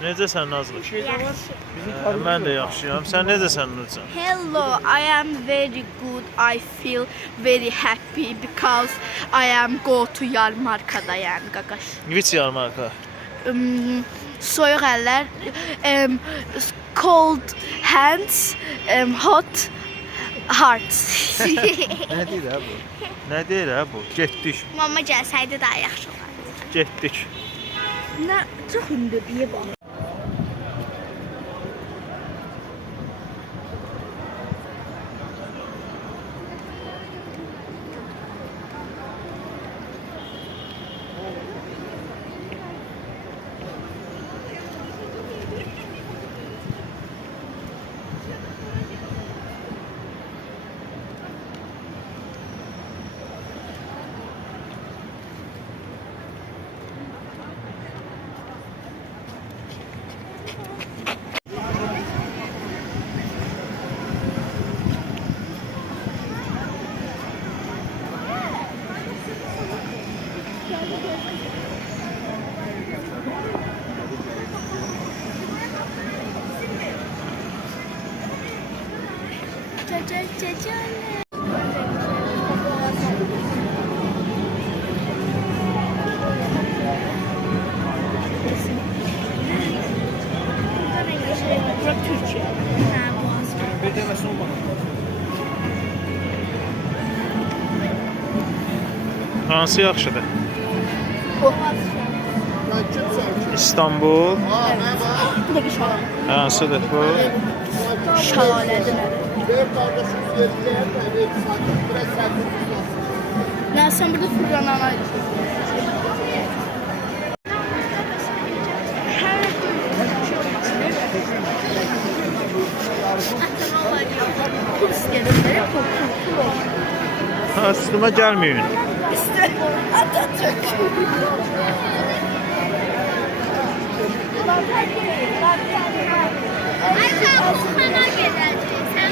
Necəsən Nazlı? Yaxşı. Mən də yaxşıyam. Sən necəsən Nurcan? Hello, I am very good. I feel very happy because I am go to yarmarkada yəni qaqaş. Which yarmarka? Soyuq əllər, cold hands, hot hearts. Nə deyir ha bu? Nə deyir ha bu? Getdik. Mama gəlsəydi daha yaxşı olardı. Getdik. Nə çox hündür bax. Türkiye. Hansı yaxşıdır? İstanbul. Bu da bir şalale. Hansıdır bu? Şalaledir. Ne sen burada fırlanan Ha, üstüme gelmeyin. İşte Atatürk. Ayşe okumana gelecek. Sen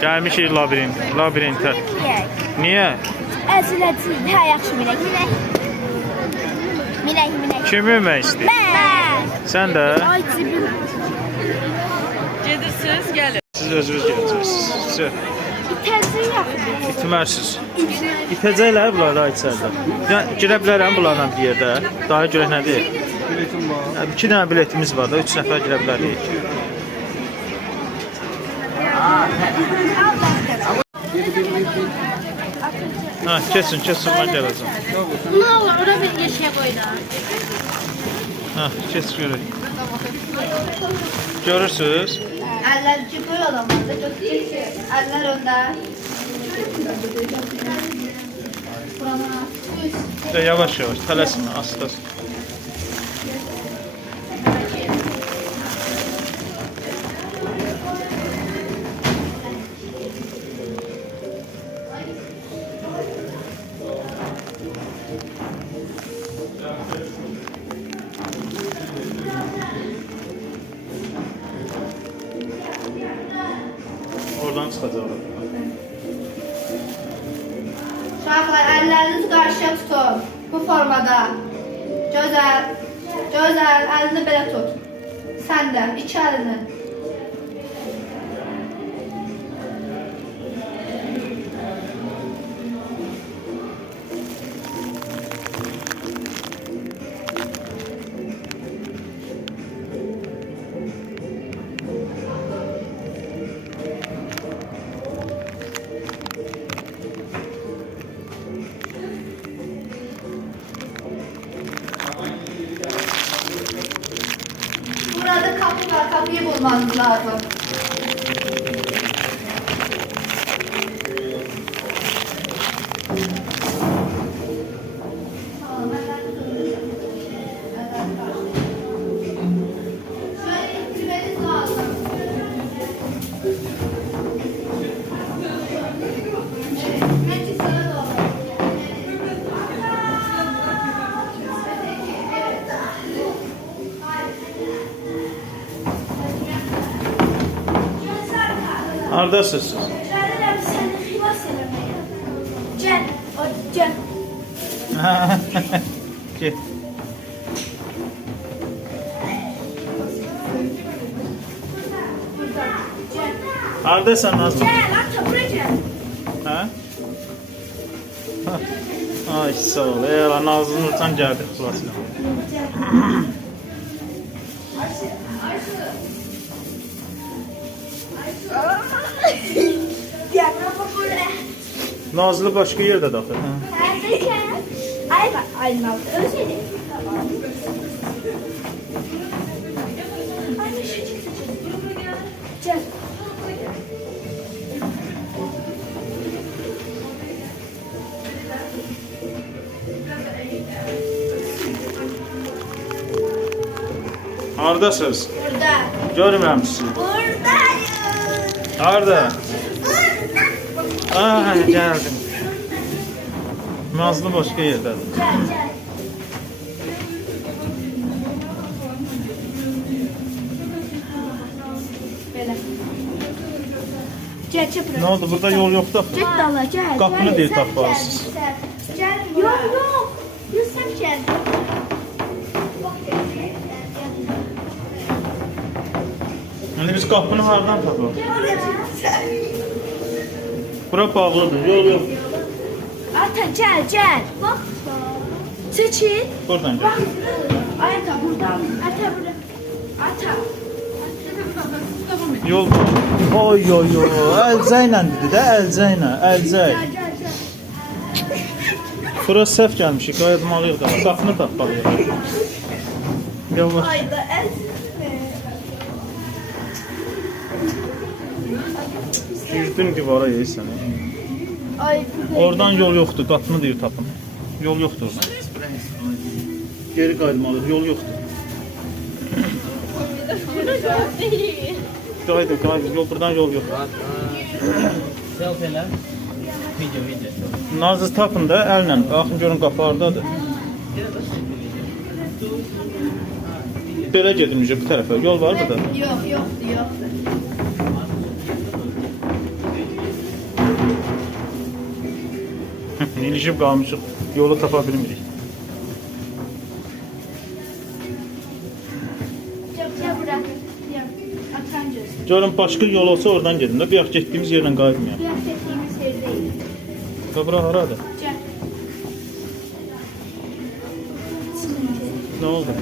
Gelmişik labirintə. Niyə? Əziləcəyik. Hə, yaxşı minək. Minək. Kim bilmək istəyir? Mən. Sən də? Ay cibim. Gedirsiniz, gəlin. Siz özünüz gələcəksiniz. İtəcək yaxşı. İtmərsiniz. İtəcəklər bunlar da içərdə. Yəni, girə bilərəm bunlarla bir yerdə. Daha görək nədir? Biletim var. 2 dənə biletimiz var da, 3 nəfər girə bilərik. Ha, kesin, mən gələcəm. Ne olur, orada bir yeşiyə qoyda. Ha, kes görək. Görürsünüz? Əllər qoy adamlarda, götürək. Əllər öndə. Yavaş, tələsmə, asta. Oradan çıxacaq. Uşaqlar, əllərinizi qarşıya tutun. Bu formada. Gözəl. Əlini belə tut. Sən də, 2 əlini. Burada kapı var, kapıyı bulmanız lazım. Hardasınız? Gəlirəm səni xilas eləməyə. Gəl, gəl. Get. Hardasın Nazlı? Gəl, ata, bura gəl. Hə? Ay sağ ol. Nazlı Nurcan gəldi xilas eləməyə. Gəl, baba, bura. Nazlı başqa yerdə daxil. Hə? Hərdə gəl. Ay, bak, ayın altı. Özəli. Ay, şu çıksın. Gəl. Hardasınız? Burada. Görmürəm sizi. Buradayım. Harda? Aha, gəldim. Nazlı başqa yerdədir. Gəl, gəl. Belə. Gəl, gəl bura. Nə oldu? Burada yol yoxdur axı. Get dala, gəl. Qapını Gəl, deyil sən tapmalısınız. gəl, sən. Gəl. Yox, yox. Yox, sən gəl. İndi biz qapını hardan tapaq? Bura bağlıdır, yol yox. Ata, gəl, gəl. Bax. Seçin. Buradan Bax. gəl. Ay, ata, buradan. Ata, bura. Ata. Yol. Oy oy oy. Əlcə ilə dedi də, əlcə ilə, əlcə. Gəl, gəl, gəl. Bura səhv gəlmişik, qayıtmalıyıq da. Qapını tapmalıyıq. Yavaş. Ayda əl. Girdin divara yeyirsən. Ay, Oradan yol yoxdur, qapını deyir tapın. Yol yoxdur oradan. Geri qayıtmalıyıq, yol yoxdur. Qayıdın, qayıdın, yol buradan yol yox. Selfie'ler. Video. Nazlı tapın da əllə. Baxın görün qapı hardadır. Belə gedim bu tərəfə. Yol var burada. Yox, yoxdur, yoxdur. İlişib qalmışıq. Yolu tapa bilmirik. Gəl bura. Gəl. Atan göz. Görün başqa yol olsa oradan gedin də. Bir yax getdiyimiz yerlə qayıtmayaq. Biraz etdiyimiz yerdəyik. Və bura haradır? Gəl. Nə oldu?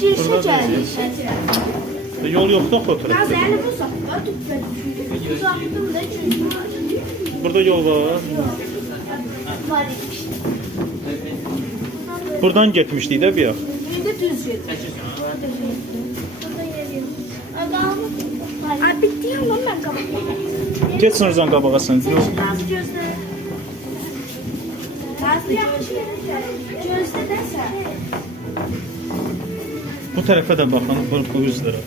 Girişə Burada gəlir. Yol yoxdur axı o Naz, tərəfdə. yəni bu sapda tutmadı. Uzaqdım da çünki Burada yol var. var imiş. Buradan getmişdik də bir yax. İndi düz gedir. Burada yerim. Ay, bitti ya lan mən qabaqlayım. Getsin oradan qabağa sən. Naz gözlə. Naz gözlə dəsən. Bu tərəfə də baxın, bu üzlərə.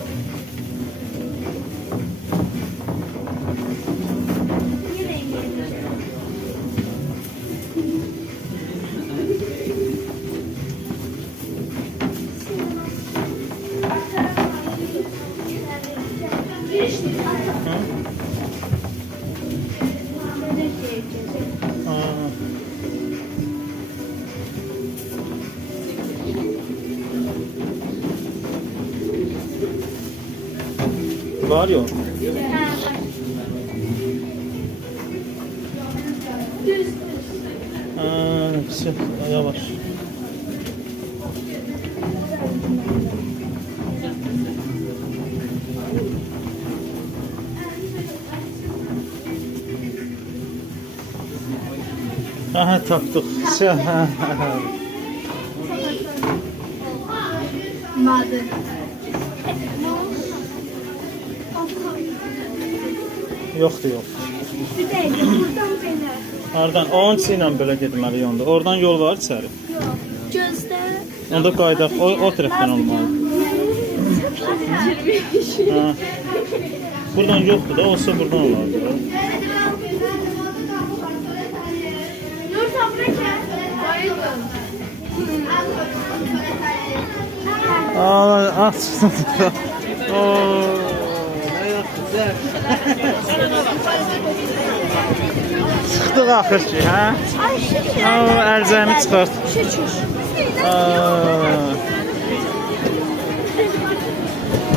Var yok. Düz. Güzel. Yavaş. Aha tapdık. Madı. Yoxdur, yox. Bir dəqiqə, buradan belə. Hardan? Onun ilə belə getməli yolda. Oradan yol var içəri. Yox, gözlə. Onda qaydaq o tərəfdən olmalı. Ha. Buradan yoxdur da, olsa buradan olardı. Dur, tapra gəl. Bayıldım. Aa, aç. Oo. Çıxdıq axır ki, hə? Ay şükür. Oo, əlcəmi çıxart. Şükür.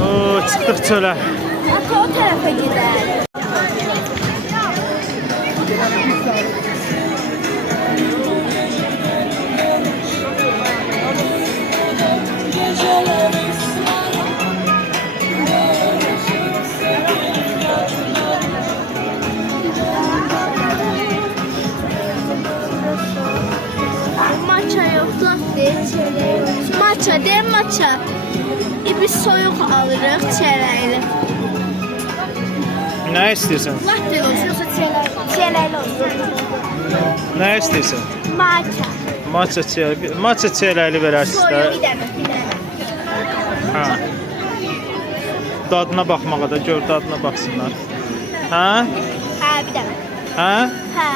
Oo, çıxdıq çölə. Ata o tarafa gider. Maça yoktu. Maça değil maça. Biz soyuq alırıq çərəkli. Nə istəyirsən? Latte olsun yoxsa çərəkli olsun? Nə istəyirsən? Maça. Matcha çeyrəkli verərsiniz Soyuq də. bir dənə. Hə. Dadına baxmağa da, gör dadına baxsınlar. Hə? Hə, bir dənə. Hə? Hə.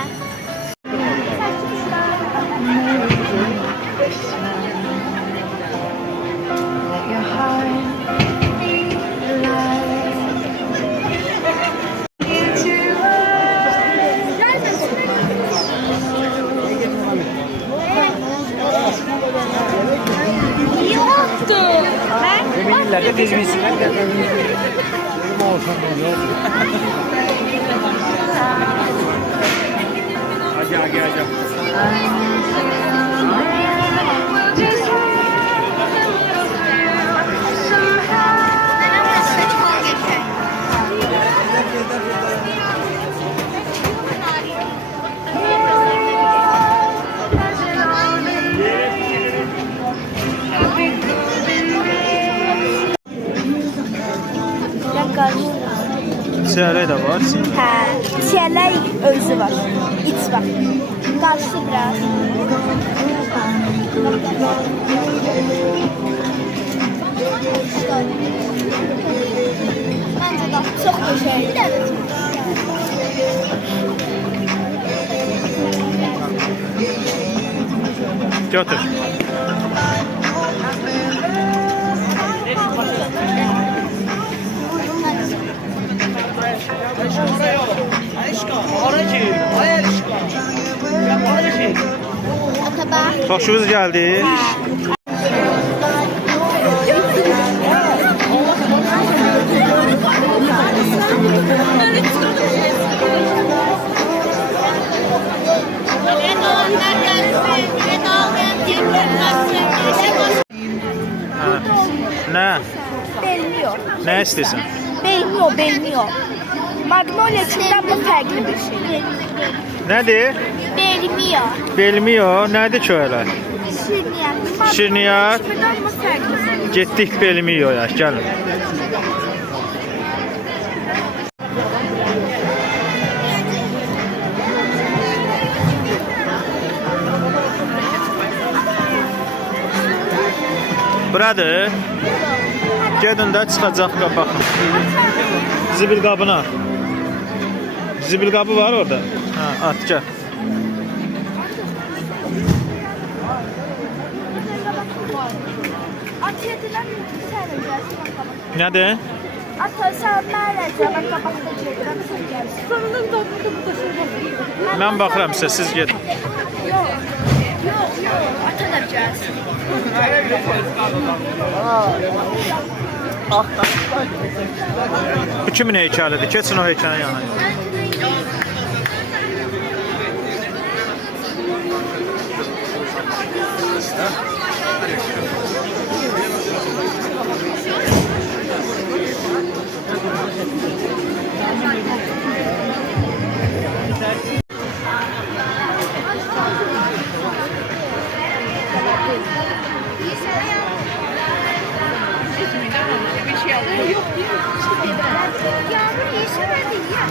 Eminler de dizmişsinler. Hadi. Çeyrək də var. Hə, çiyələk özü var. İç var. Qarşı biraz. Məncə də çox gözəldir. Götür. Ata bax. Xoşunuz gəldi? Nə? Belmiyor. Nə istəyirsən? Belmiyor. Magnolia içindən bu fərqli bir şey. Nədir? Belmiyor. Belmiyor. Nədir ki öyle? Şirniyat. Şirniyat. İçindən bu fərqli. Getdik Belmiyo'ya. Gəlin. Buradır. Gedin də çıxacaq baxın. Zibil qabına. Zibil qabı var orada. Ha, at gəl. Ata edilen sen ödersin bakalım. Nədir? Ata sen nerede? Bak kabakta çevirəm sen gelsin. Sonunda da bu taşıyacağız. Mən baxıram sizə, siz gedin. Yok. Ata da gelsin. Bu kimin heykəlidir? Keçin o heykəlin yanına.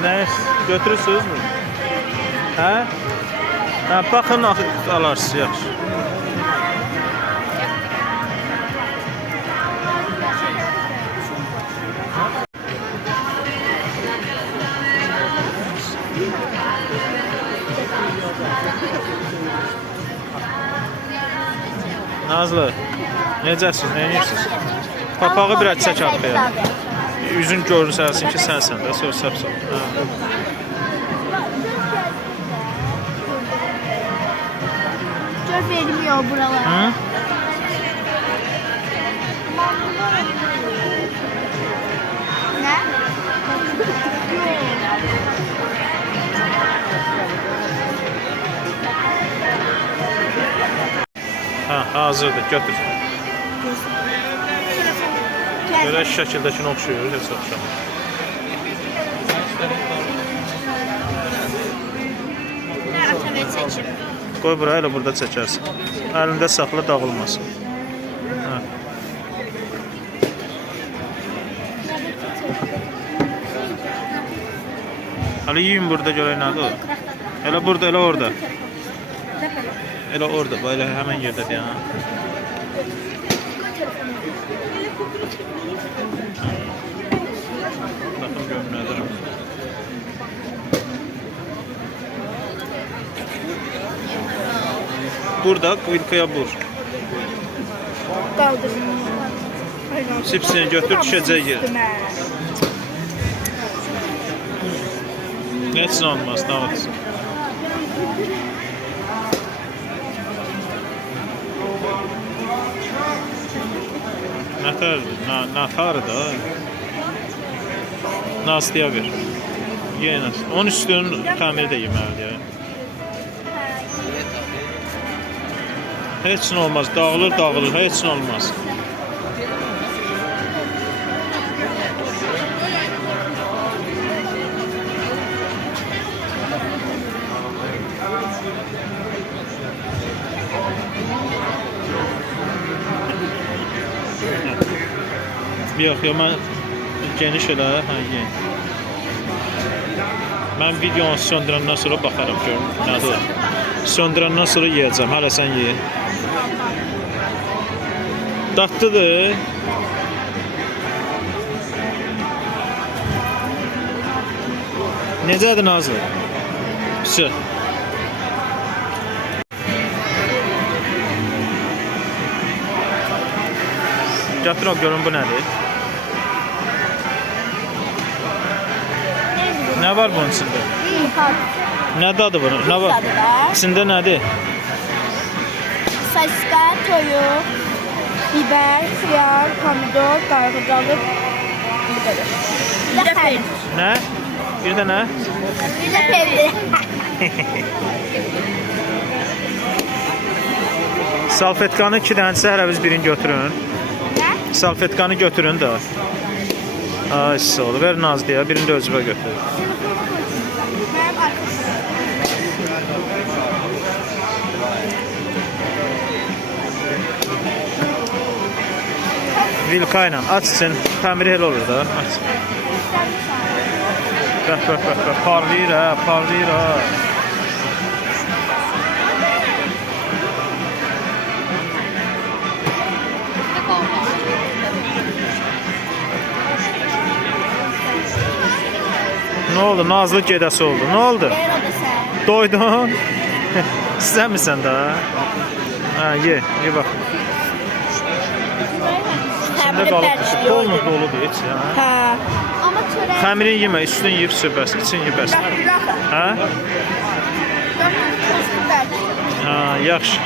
Nə? Götürürsünüz mü? Hə? Hə, baxın alarsınız, yaxşı. Nazlı, necəsiniz, nə edirsiniz? Papağı biraz çək arxaya. Üzün görünsəsin ki, sənsən də, söz səpsən. Gör vermiyor buralara. Hı? Ne? Ha, hazırdır, götür. Böyle şəkildəkini oxşuyur, heç oxşamır. Ne atavı seçim? Qoy buraya, elə burada çəkərsən. Əlində saxla, dağılmasın. Ha. Hələ yiyin burada görək nədir o? Elə burada, elə orada. Elə orada, belə həmən yerdədir ya. Baxın görüm nədir. Burada kvilkaya vur. Kaldır. Sipsini götür, düşəcək yer. Heç nə olmaz, nə vaxtsa. Natarı da. Naslıya ver. Yenə. Onun üstünün təmiri də yeməlidir. Heç nə olmaz. Dağılır, heç nə olmaz. Yox, mən geniş elə, yen. Mən videonu söndürəndən sonra baxarım görüm, nədir o. Söndürəndən sonra yiyəcəm, hələ sən ye. Dadlıdır. Necədir Nazlı? Pisi. Gətir o görün bu nədir? Nə var bunun içində? Nə dadı bunun? Nə var? İçində nədir? Saçka, toyuq, biber, xiyar, pomidor, qarğıdalı, bir də peynir. Nə? Bir də nə? Bir də peynir. Salfetkanı 2 dənəsə hər biz birini götürün. Nə? Salfetkanı götürün də. Ay sağ ol. Ver Nazlıya, birini də özümə götür. Mənim arkadaşım. Vilka ilə aç üçün təmiri elə olur da. Aç. Bəh, parlayır ha, parlayır ha. Ne oldu? Nazlı gedəsi oldu. Ne oldu? Doydun? Sən misən də? Ha, ye bax. İçində qalıb, bolmuş doludur heç ya. Hə. Amma çörək. Xəmirin yemə, üstün yeyib sübəs, için yebəs. Hə? Yox, Ha, yaxşı.